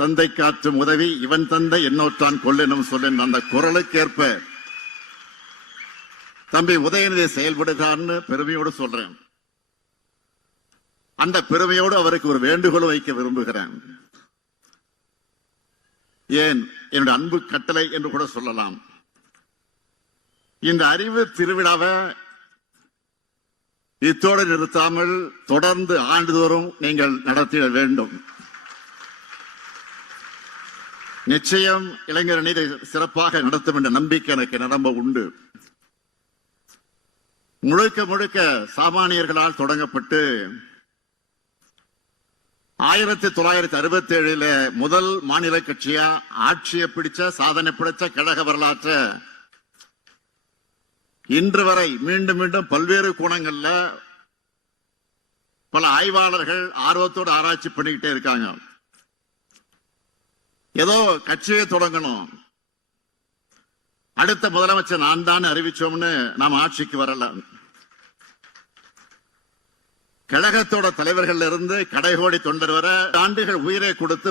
தந்தை காற்றும் உதவி இவன் தந்தை என்னோற்றான் கொள்ளெனும் சொல்லின் அந்த குரலுக்கேற்ப தம்பி உதயநிதி செயல்படுகிறான்னு பெருமையோடு சொல்றேன். அந்த பெருமையோடு அவருக்கு ஒரு வேண்டுகோள் வைக்க விரும்புகிறேன். ஏன் என்னுடைய அன்பு கட்டளை என்று கூட சொல்லலாம். இந்த அறிவு திருவிழாவை இத்தோடு நிறுத்தாமல் தொடர்ந்து ஆண்டுதோறும் நீங்கள் நடத்திட வேண்டும். நிச்சயம் இளைஞர் அணி சிறப்பாக நடத்தும் என்ற நம்பிக்கை எனக்கு நிரம்ப உண்டு. முழுக்க முழுக்க சாமானியர்களால் தொடங்கப்பட்டு 1967 முதல் மாநில கட்சியா ஆட்சியை பிடிச்ச சாதனை பிடிச்ச கழக வரலாற்ற இன்று வரை மீண்டும் மீண்டும் பல்வேறு கோணங்கள்ல பல ஆய்வாளர்கள் ஆர்வத்தோடு ஆராய்ச்சி பண்ணிக்கிட்டே இருக்காங்க. ஏதோ கட்சியை தொடங்கணும், அடுத்த முதலமைச்சர் நான் தான் அறிவிச்சோம்னு நாம் ஆட்சிக்கு வரல. கழகத்தோட தலைவர்கள் இருந்து கடைகோடி தொண்டர் வர ஆண்டுகள் உயிரை கொடுத்து